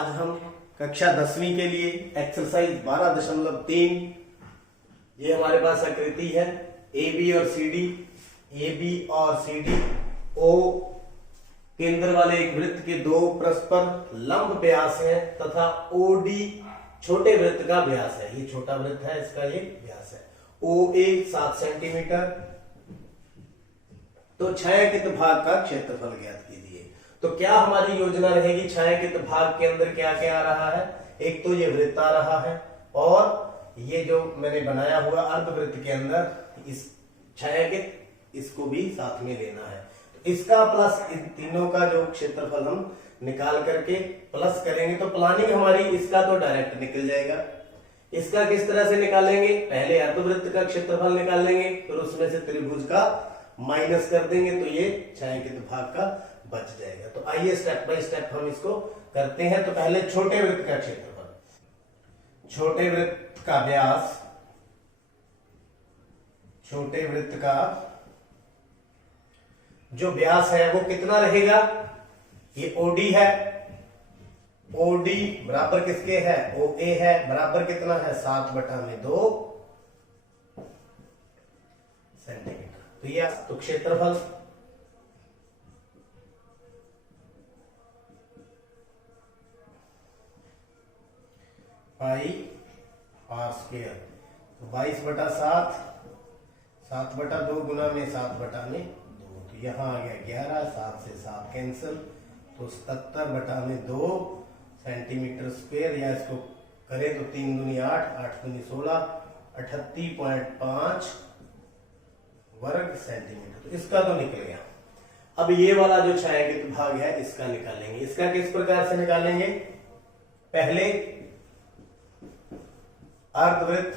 आज हम कक्षा 10वीं के लिए एक्सरसाइज 12.3 ये हमारे पास आकृति है ए बी और सी डी ओ केंद्र वाले एक वृत्त के दो परस्पर लंब व्यास है तथा ओ डी छोटे वृत्त का व्यास है। ये छोटा वृत्त है, इसका ये व्यास है। ओ ए 7 सेंटीमीटर। तो छायांकित भाग का क्षेत्रफल ज्ञात कीजिए। तो क्या हमारी योजना रहेगी, छायांकित भाग के अंदर क्या क्या आ रहा है। एक तो ये वृत्त आ रहा है और ये जो मैंने बनाया हुआ अर्धवृत्त के अंदर इस छायांकित इसको भी साथ में लेना है। तो इसका प्लस इन तीनों का जो क्षेत्रफल हम निकाल करके प्लस करेंगे तो प्लानिंग हमारी इसका तो डायरेक्ट निकल जाएगा। इसका किस तरह से निकालेंगे, पहले अर्धवृत्त का क्षेत्रफल निकाल लेंगे, फिर उसमें से त्रिभुज का माइनस कर देंगे तो ये छायांकित भाग का बच जाएगा। तो आइए स्टेप बाय स्टेप हम इसको करते हैं। तो पहले छोटे वृत्त का क्षेत्रफल, छोटे वृत्त का व्यास, छोटे वृत्त का जो व्यास है वो कितना रहेगा, ये ओडी है। ओडी बराबर किसके है, ओ ए है, बराबर कितना है 7/2 सेंटीमीटर। तो ये तो क्षेत्रफल पाई आर स्क्वायर, 22/7, 7/2 गुना में 7/2, तो यहां आ गया 11, 7 से 7 कैंसिल, तो 77/2 सेंटीमीटर स्क्वायर, या इसको करें तो 3 दूनी 8, 8 दूनी 16, 38.5 वर्ग सेंटीमीटर। तो इसका तो निकल गया। अब ये वाला जो छायांकित भाग है इसका निकालेंगे। इसका किस प्रकार से निकालेंगे, पहले अर्धवृत्त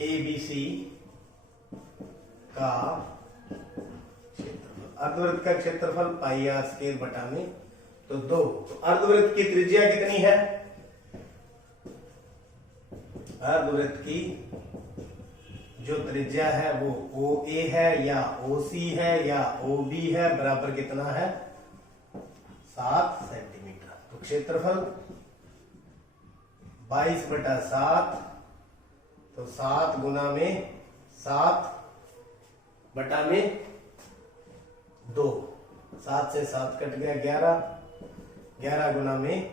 ABC का क्षेत्रफल, अर्धवृत्त का क्षेत्रफल पाई आर स्क्वायर बटा में तो 2। तो अर्धवृत्त की त्रिज्या कितनी है, अर्धवृत्त की जो त्रिज्या है वो ओ ए है या ओ सी है या ओ बी है, बराबर कितना है 7 सेंटीमीटर। तो क्षेत्रफल 22/7, तो 7 गुना में 7/2, 7 से 7 कट गया 11, 11 गुना में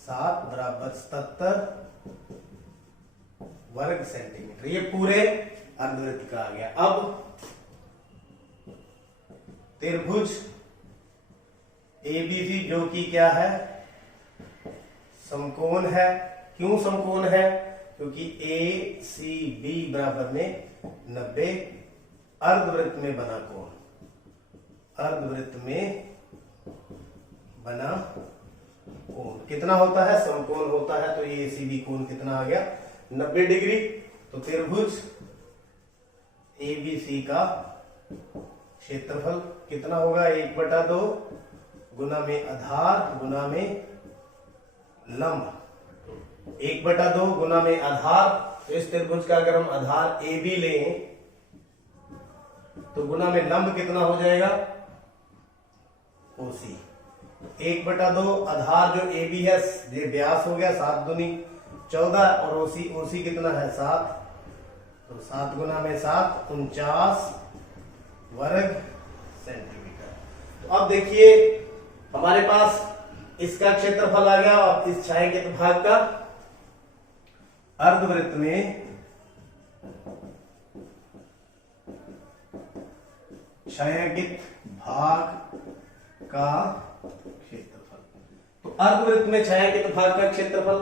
7 बराबर 77 वर्ग सेंटीमीटर। ये पूरे अर्धवृत्त का आ गया। अब त्रिभुज एबीसी जो कि क्या है, समकोण है। क्यों समकोण है, क्योंकि ए सी बी बराबर में 90, अर्धवृत्त में बना कोण, अर्धवृत्त में बना कोण कितना होता है, समकोण होता है। तो ये सी बी कोण कितना आ गया 90 डिग्री। तो त्रिभुज एबीसी का क्षेत्रफल कितना होगा, 1/2 गुना में आधार गुना में लंब, 1/2 गुना में आधार। तो इस त्रिभुज का अगर हम आधार ए बी लें तो गुना में लंब कितना हो जाएगा, ओसी। 1/2 आधार जो ए बी है ये व्यास हो गया, 7 दूनी 14, और ओसी कितना है 7, तो 7 गुना में 7 49 वर्ग सेंटीमीटर। तो अब देखिए हमारे पास इसका क्षेत्रफल आ गया। अब इस छायांकित भाग का, अर्धवृत्त में छायांकित भाग का क्षेत्रफल, तो अर्धवृत्त में छायांकित भाग का क्षेत्रफल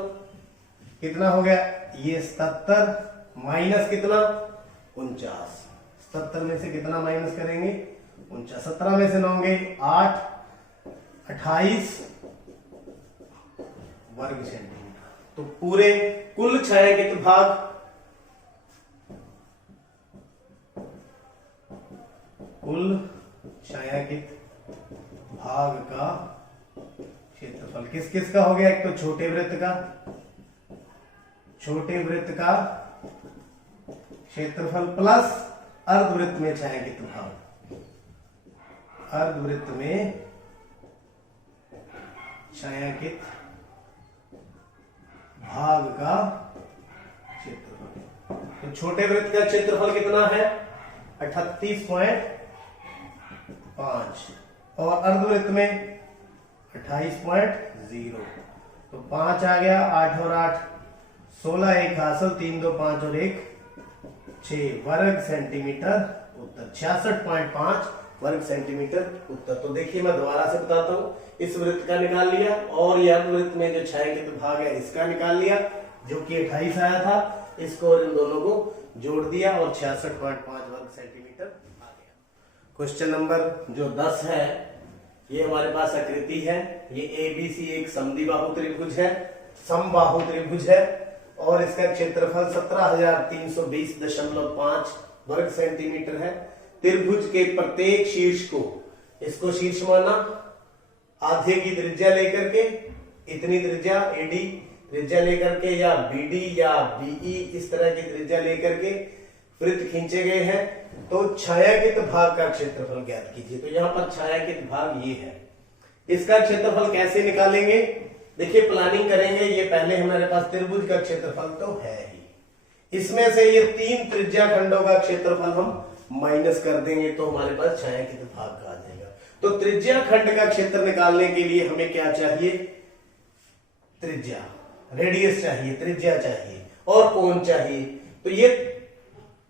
कितना हो गया, ये 77 माइनस कितना 49, 77 में से कितना माइनस करेंगे 49, 17 में से 9 गए 8, 28 वर्ग सेंटीमीटर। तो पूरे कुल छायांकित भाग, कुल छायांकित भाग का क्षेत्रफल किस किस का हो गया, एक तो छोटे वृत्त का, छोटे वृत्त का क्षेत्रफल प्लस अर्धवृत्त में छायांकित भाग, अर्धवृत्त में छायांकित भाग का क्षेत्रफल। तो छोटे वृत्त का क्षेत्रफल कितना है? 38.5 और अर्धवृत्त में 28.0। तो 5 आ गया, 8 और 8 16, 1 हासिल, 3 2 5 और 1 6 वर्ग सेंटीमीटर उत्तर। 66.5 वर्ग सेंटीमीटर उत्तर। तो देखिए मैं दोबारा से बताता हूं, इस वृत्त का निकाल लिया और यह वृत्त में जो छायांकित भाग है इसका निकाल लिया जो कि 28 आया था, इसको और इन दोनों को जोड़ दिया और 66.5 वर्ग सेंटीमीटर आ गया। क्वेश्चन नंबर जो 10 है, ये हमारे पास आकृति है। ये ABC एक समद्विबाहु त्रिभुज है, समबाहु त्रिभुज है और इसका क्षेत्रफल 17,320.5 वर्ग सेंटीमीटर है। त्रिभुज के प्रत्येक शीर्ष को, इसको शीर्ष माना, आधे की त्रिज्या लेकर के, इतनी त्रिज्या AD त्रिज्या लेकर के या BD या BE इस तरह की त्रिज्या लेकर के वृत्त खींचे गए हैं। तो छायांकित भाग का क्षेत्रफल ज्ञात कीजिए। तो यहाँ पर छायांकित भाग ये है, इसका क्षेत्रफल कैसे निकालेंगे? देखिए प्लानिंग करेंगे। ये पहले हमारे पास त्रिभुज का क्षेत्रफल तो है ही, इसमें से ये 3 त्रिज्या खंडों का क्षेत्रफल हम माइनस कर देंगे तो हमारे पास छायांकित भाग का आ जाएगा। तो त्रिज्या खंड का क्षेत्र निकालने के लिए हमें क्या चाहिए? त्रिज्या, रेडियस चाहिए, त्रिज्या चाहिए और कोण चाहिए। तो ये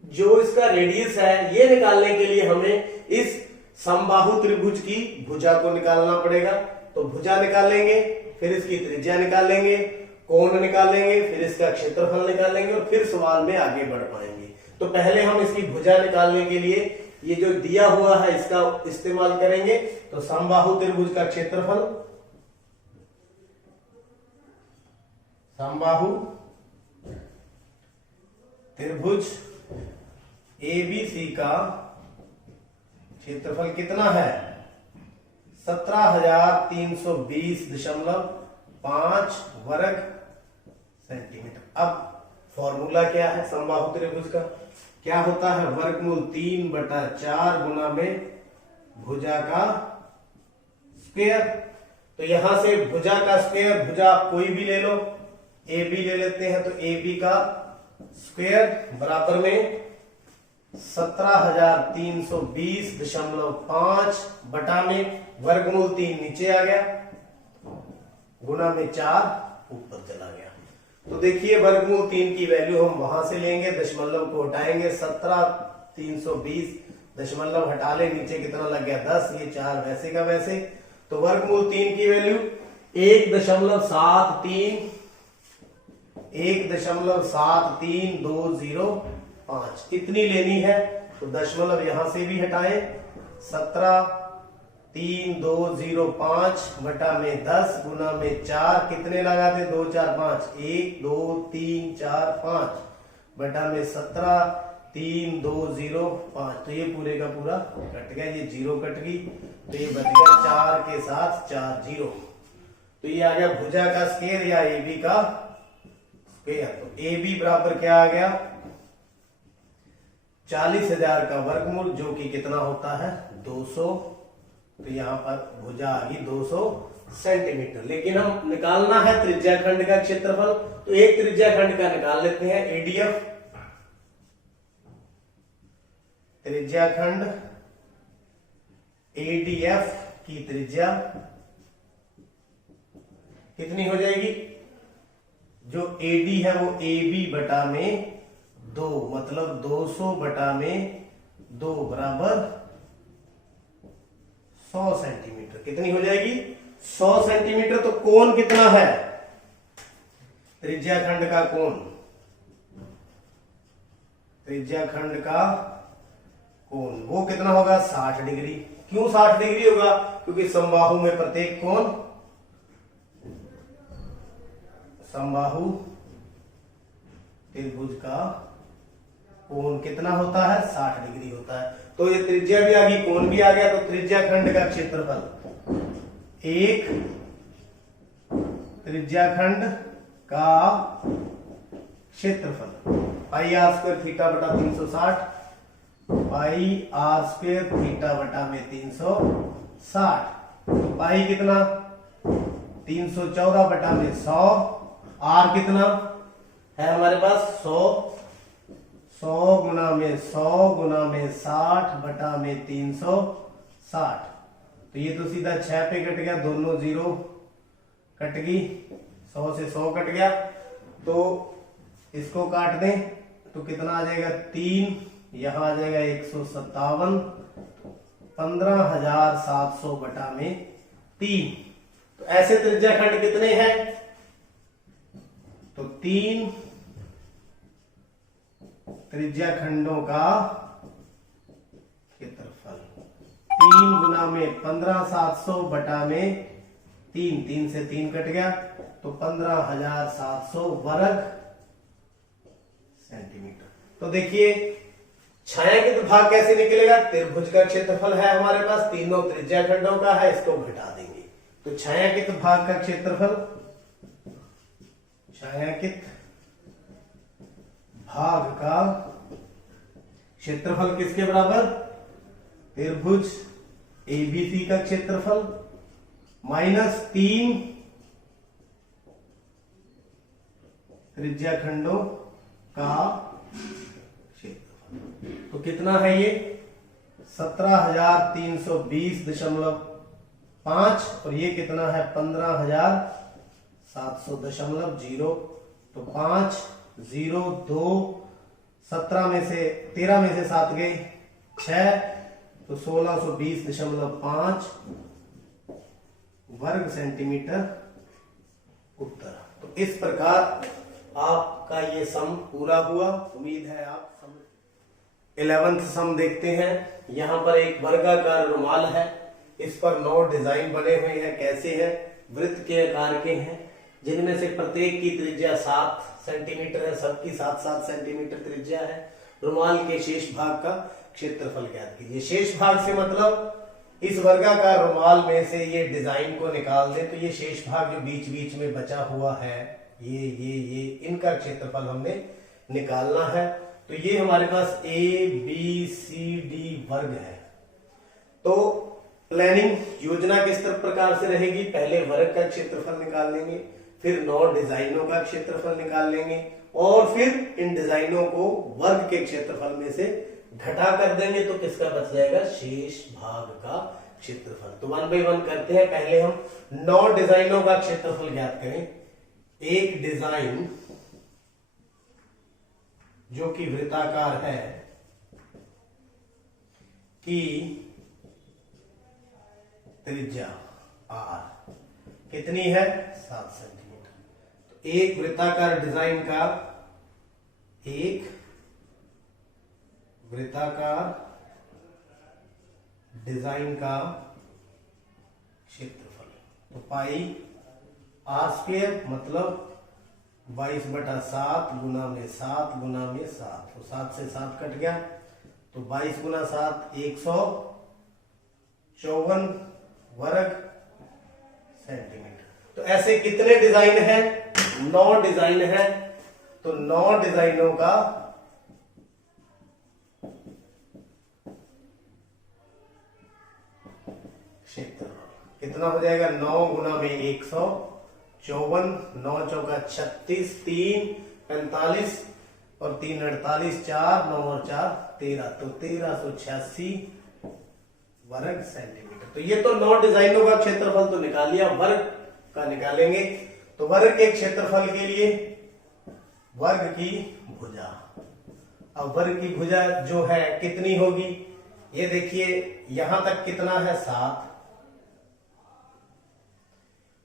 जो इसका रेडियस है, ये निकालने के लिए हमें इस समबाहु त्रिभुज की भुजा को निकालना पड़ेगा। तो भुजा निकालेंगे, फिर इसकी त्रिज्या निकालेंगे, कोण निकालेंगे, फिर इसका क्षेत्रफल निकालेंगे और फिर सवाल में आगे बढ़ पाएंगे। तो पहले हम इसकी भुजा निकालने के लिए ये जो दिया हुआ है इसका इस्तेमाल करेंगे। तो समबाहु त्रिभुज का क्षेत्रफल, समबाहु त्रिभुज ABC का क्षेत्रफल कितना है? 17,320.5 वर्ग सेंटीमीटर। अब फॉर्मूला क्या है समबाहु त्रिभुज का? क्या होता है? वर्गमूल 3/4 गुना में भुजा का स्क्वायर। तो यहां से भुजा का स्क्वायर, भुजा आप कोई भी ले लो, AB ले लेते हैं तो AB का स्क्वायर बराबर में 17,320.5 बटा में वर्गमूल 3 नीचे आ गया, गुना में 4 ऊपर चला गया। तो देखिए वर्गमूल 3 की वैल्यू हम वहां से लेंगे, दशमलव को हटाएंगे, 17,320 दशमलव हटा ले, नीचे कितना लग गया 10, ये 4 वैसे का वैसे। तो वर्गमूल 3 की वैल्यू 1.73205 इतनी लेनी है। तो दशमलव यहां से भी हटाए, 17,320.5 बटा में 10 गुना में 4, कितने लगाते? 2 4 5, 1 2 3 4 5 बटा में 17,320.5। तो ये पूरे का पूरा कट गया, ये 0 कट गई, तो ये बच गया 4 के साथ 4 0। तो ये आ गया भुजा का स्क्वायर या AB का स्क्वायर। तो AB बराबर क्या आ गया? 40,000 का वर्गमूल जो कि कितना होता है? 200। तो यहां पर भुजा आ गई 200 सेंटीमीटर। लेकिन हम निकालना है त्रिज्या खंड का क्षेत्रफल, तो एक त्रिज्या खंड का निकाल लेते हैं ADF। त्रिज्या खंड ADF की त्रिज्या कितनी हो जाएगी? जो AD है वो AB बटा में 2, मतलब 200 बटा में 2 बराबर 100 सेंटीमीटर। कितनी हो जाएगी? 100 सेंटीमीटर। तो कोण कितना है? त्रिज्या खंड का कोण, त्रिज्या खंड का कोण वो कितना होगा? 60 डिग्री। क्यों 60 डिग्री होगा? क्योंकि समबाहु में प्रत्येक कोण, समबाहु त्रिभुज का कोण कितना होता है? 60 डिग्री होता है। तो ये त्रिज्या भी आ गई, कोण भी आ गया। तो त्रिज्या खंड का क्षेत्रफल, एक त्रिज्या खंड का क्षेत्रफल पाई r² थीटा बटा 360 पाई आर स्क्वायर थीटा बटा में 360। तो पाई कितना 314 बटा में 100, आर कितना है हमारे पास 100 गुना में 100 गुना में 60 बटा में 360। तो ये तो सीधा 6 पे कट गया, दोनों जीरो कट गई, 100 से 100 कट गया। तो इसको काट दें तो कितना आ जाएगा 3, यहां आ जाएगा 157, 15,700 बटा में 3। तो ऐसे त्रिज्या खंड कितने हैं? तो 3 त्रिज्या खंडों का क्षेत्रफल 3 गुना में 15,700 बटा में 3, 3 से 3 कट गया, तो 15,700 वर्ग सेंटीमीटर। तो देखिए छायांकित भाग कैसे निकलेगा? त्रिभुज का क्षेत्रफल है हमारे पास, तीनों त्रिज्या खंडों का है, इसको घटा देंगे। तो छायांकित भाग का क्षेत्रफल, छायांकित भाग का क्षेत्रफल किसके बराबर? त्रिभुज एबीसी का क्षेत्रफल माइनस 3 त्रिज्या खंडों का क्षेत्रफल। तो कितना है ये? 17,320.5 और ये कितना है 15,700.0। तो 5 0 2 17 में से 13 में से 7 गए 6, तो 1620.5 वर्ग सेंटीमीटर उत्तर। तो इस प्रकार आपका ये सम पूरा हुआ। उम्मीद है आप 11th सम देखते हैं। यहां पर एक वर्गाकार रुमाल है, इस पर 9 डिजाइन बने हुए हैं। कैसे हैं? वृत्त के आकार के हैं, जिनमें से प्रत्येक की त्रिज्या 7 सेंटीमीटर है, सबकी 7-7 सेंटीमीटर त्रिज्या है। रुमाल के शेष भाग का क्षेत्रफल ज्ञात कीजिए। शेष भाग से मतलब इस वर्गाकार रुमाल में से ये डिजाइन को निकाल दें, तो ये शेष भाग जो बीच बीच में बचा हुआ है, ये इनका क्षेत्रफल हमने निकालना है। तो ये हमारे पास ABCD वर्ग है। तो प्लानिंग योजना किस प्रकार से रहेगी? पहले वर्ग का क्षेत्रफल निकाल लेंगे, फिर 9 डिजाइनों का क्षेत्रफल निकाल लेंगे, और फिर इन डिजाइनों को वर्ग के क्षेत्रफल में से घटा कर देंगे, तो किसका बच जाएगा? शेष भाग का क्षेत्रफल। तो 1 बाय 1 करते हैं। पहले हम 9 डिजाइनों का क्षेत्रफल ज्ञात करें। एक डिजाइन जो कि वृत्ताकार है की त्रिज्या R कितनी है? 7 सेंटीमीटर। तो एक वृत्ताकार डिजाइन का, एक वृत्ताकार डिजाइन का क्षेत्रफल, तो पाई आर स्क्वायर मतलब 22/7 गुना में 7 गुना में 7। तो 7 से 7 कट गया, तो 22 गुना 7 154 वर्ग सेंटीमीटर। तो ऐसे कितने डिजाइन हैं? 9 डिजाइन है। तो 9 डिजाइनों का क्षेत्रफल कितना हो जाएगा? 9 गुना में 154, 9 चौका 36, 3 45 और 3 48, 4 9 और 4 13, तो 1386 वर्ग सेंटीमीटर। तो ये तो 9 डिजाइनों का क्षेत्रफल तो निकाल लिया, वर्ग का निकालेंगे। तो वर्ग के क्षेत्रफल के लिए वर्ग की भुजा, अब वर्ग की भुजा जो है कितनी होगी? ये देखिए यहां तक कितना है? 7,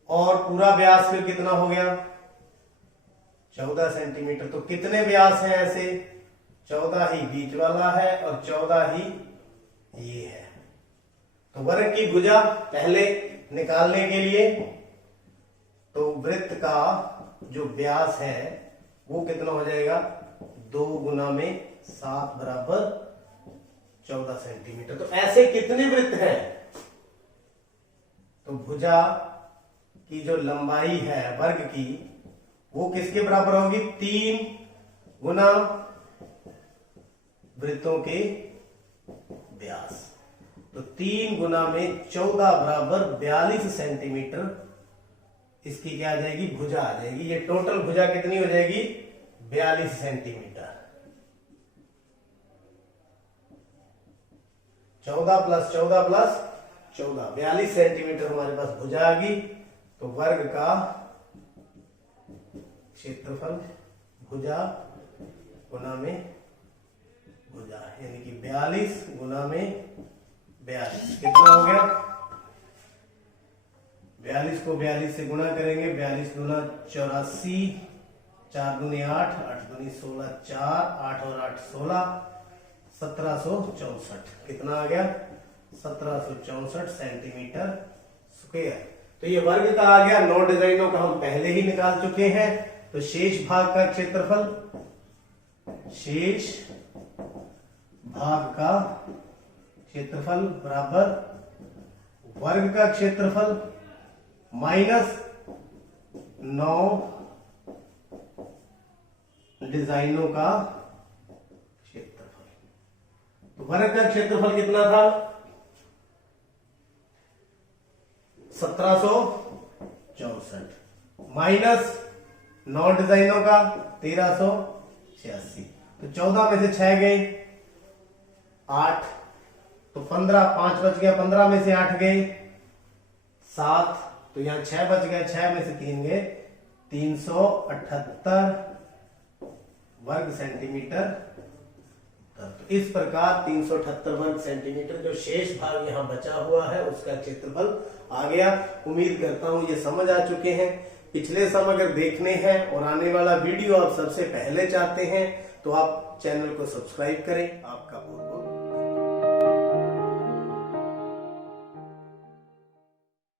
और पूरा व्यास फिर कितना हो गया? 14 सेंटीमीटर। तो कितने व्यास हैं ऐसे? 14 ही बीच वाला है और 14 ही ये है। तो वर्ग की भुजा पहले निकालने के लिए, तो वृत्त का जो व्यास है वो कितना हो जाएगा? 2 गुना में 7 बराबर 14 सेंटीमीटर। तो ऐसे कितने वृत्त हैं? तो भुजा की जो लंबाई है वर्ग की, वो किसके बराबर होगी? 3 गुना वृत्तों के तो 3 गुना में 14 बराबर 42 सेंटीमीटर इसकी क्या आ जाएगी, भुजा आ जाएगी। ये टोटल भुजा कितनी हो जाएगी, 42 सेंटीमीटर। 14 प्लस 14 प्लस 14, 42 सेंटीमीटर हमारे पास भुजा आ गई। तो वर्ग का क्षेत्रफल भुजा गुना में भुजा, यानी कि 42 गुना में 42 कितना हो गया, 42 को 42 से गुणा करेंगे, 42 गुना 84, 4 दूनी 8, 8 दूनी 16, 4 8 और 8 16, 1764 कितना आ गया, 1764 सेंटीमीटर स्क्वायर। तो ये वर्ग का आ गया। 9 डिजाइनों का हम पहले ही निकाल चुके हैं। तो शेष भाग का क्षेत्रफल, शेष भाग का क्षेत्रफल बराबर वर्ग का क्षेत्रफल माइनस 9 डिजाइनों का क्षेत्रफल। तो वर्ग का क्षेत्रफल कितना था, 1764 माइनस 9 डिजाइनों का 1386। तो 14 में से 6 गए 8, तो 15, 5 बच गया, 15 में से 8 गए 7, तो यहां 6 बच गया, 6 में से 3 गए, 378 वर्ग सेंटीमीटर। तो इस प्रकार 378 वर्ग सेंटीमीटर जो शेष भाग यहां बचा हुआ है उसका क्षेत्रफल आ गया। उम्मीद करता हूं ये समझ आ चुके हैं। पिछले सम अगर देखने हैं और आने वाला वीडियो आप सबसे पहले चाहते हैं तो आप चैनल को सब्सक्राइब करें। आपका बहुत